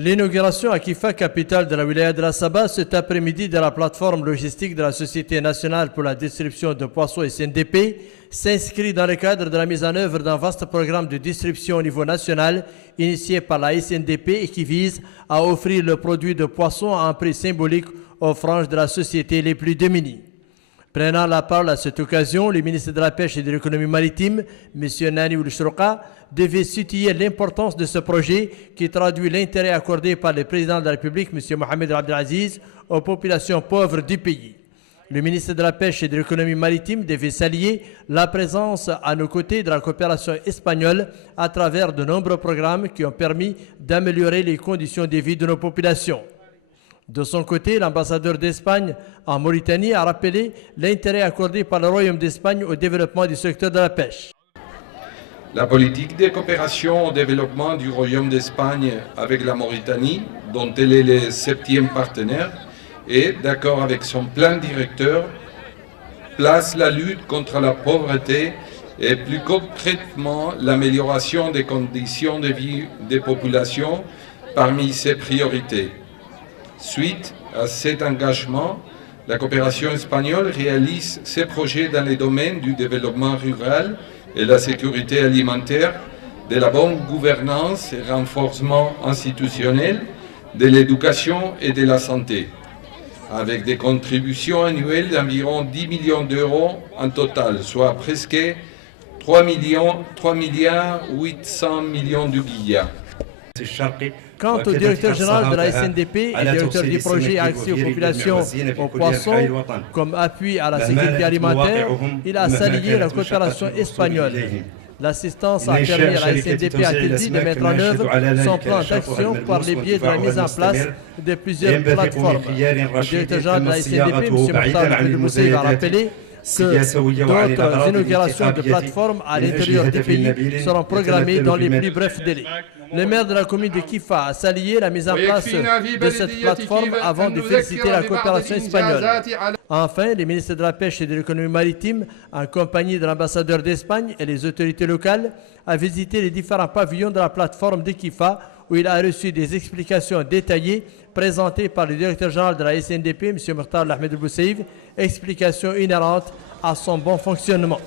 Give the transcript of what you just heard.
L'inauguration à Kifa, capitale de la wilaya de la Sabah, cet après-midi de la plateforme logistique de la Société nationale pour la distribution de poissons SNDP s'inscrit dans le cadre de la mise en œuvre d'un vaste programme de distribution au niveau national initié par la SNDP et qui vise à offrir le produit de poisson à un prix symbolique aux franges de la société les plus démunies. Prenant la parole à cette occasion, le ministre de la Pêche et de l'Économie maritime, M. Nani Ould-Chrouqa, devait situer l'importance de ce projet qui traduit l'intérêt accordé par le président de la République, M. Mohamed Abdelaziz, aux populations pauvres du pays. Le ministre de la Pêche et de l'Économie maritime devait saluer la présence à nos côtés de la coopération espagnole à travers de nombreux programmes qui ont permis d'améliorer les conditions de vie de nos populations. De son côté, l'ambassadeur d'Espagne en Mauritanie a rappelé l'intérêt accordé par le Royaume d'Espagne au développement du secteur de la pêche. La politique de coopération au développement du Royaume d'Espagne avec la Mauritanie, dont elle est le 7e partenaire, et d'accord avec son plan directeur, place la lutte contre la pauvreté et plus concrètement l'amélioration des conditions de vie des populations parmi ses priorités. Suite à cet engagement, la coopération espagnole réalise ses projets dans les domaines du développement rural et la sécurité alimentaire, de la bonne gouvernance et renforcement institutionnel, de l'éducation et de la santé, avec des contributions annuelles d'environ 10 millions d'euros en total, soit presque 3 milliards 800 millions de billets. Quant au directeur général de la SNDP et directeur du projet Accès aux populations aux poissons comme appui à la sécurité alimentaire, il a salué la coopération espagnole. L'assistance a permis à la SNDP, a-t-il dit, de mettre en œuvre son plan d'action par le biais de la mise en place de plusieurs plateformes. Le directeur général de la SNDP, M. Mokhtar Ahmed Boussaïd, a rappelé que d'autres inaugurations de plateformes à l'intérieur du pays seront programmées dans les plus brefs délais. Le maire de la commune de Kifa a salué la mise en place de cette plateforme avant de féliciter la coopération espagnole. Enfin, le ministre de la Pêche et de l'Économie maritime, en compagnie de l'ambassadeur d'Espagne et les autorités locales, a visité les différents pavillons de la plateforme de Kifa où il a reçu des explications détaillées présentées par le directeur général de la SNDP, M. Mokhtar Ahmed Boussaïd, explications inhérentes à son bon fonctionnement.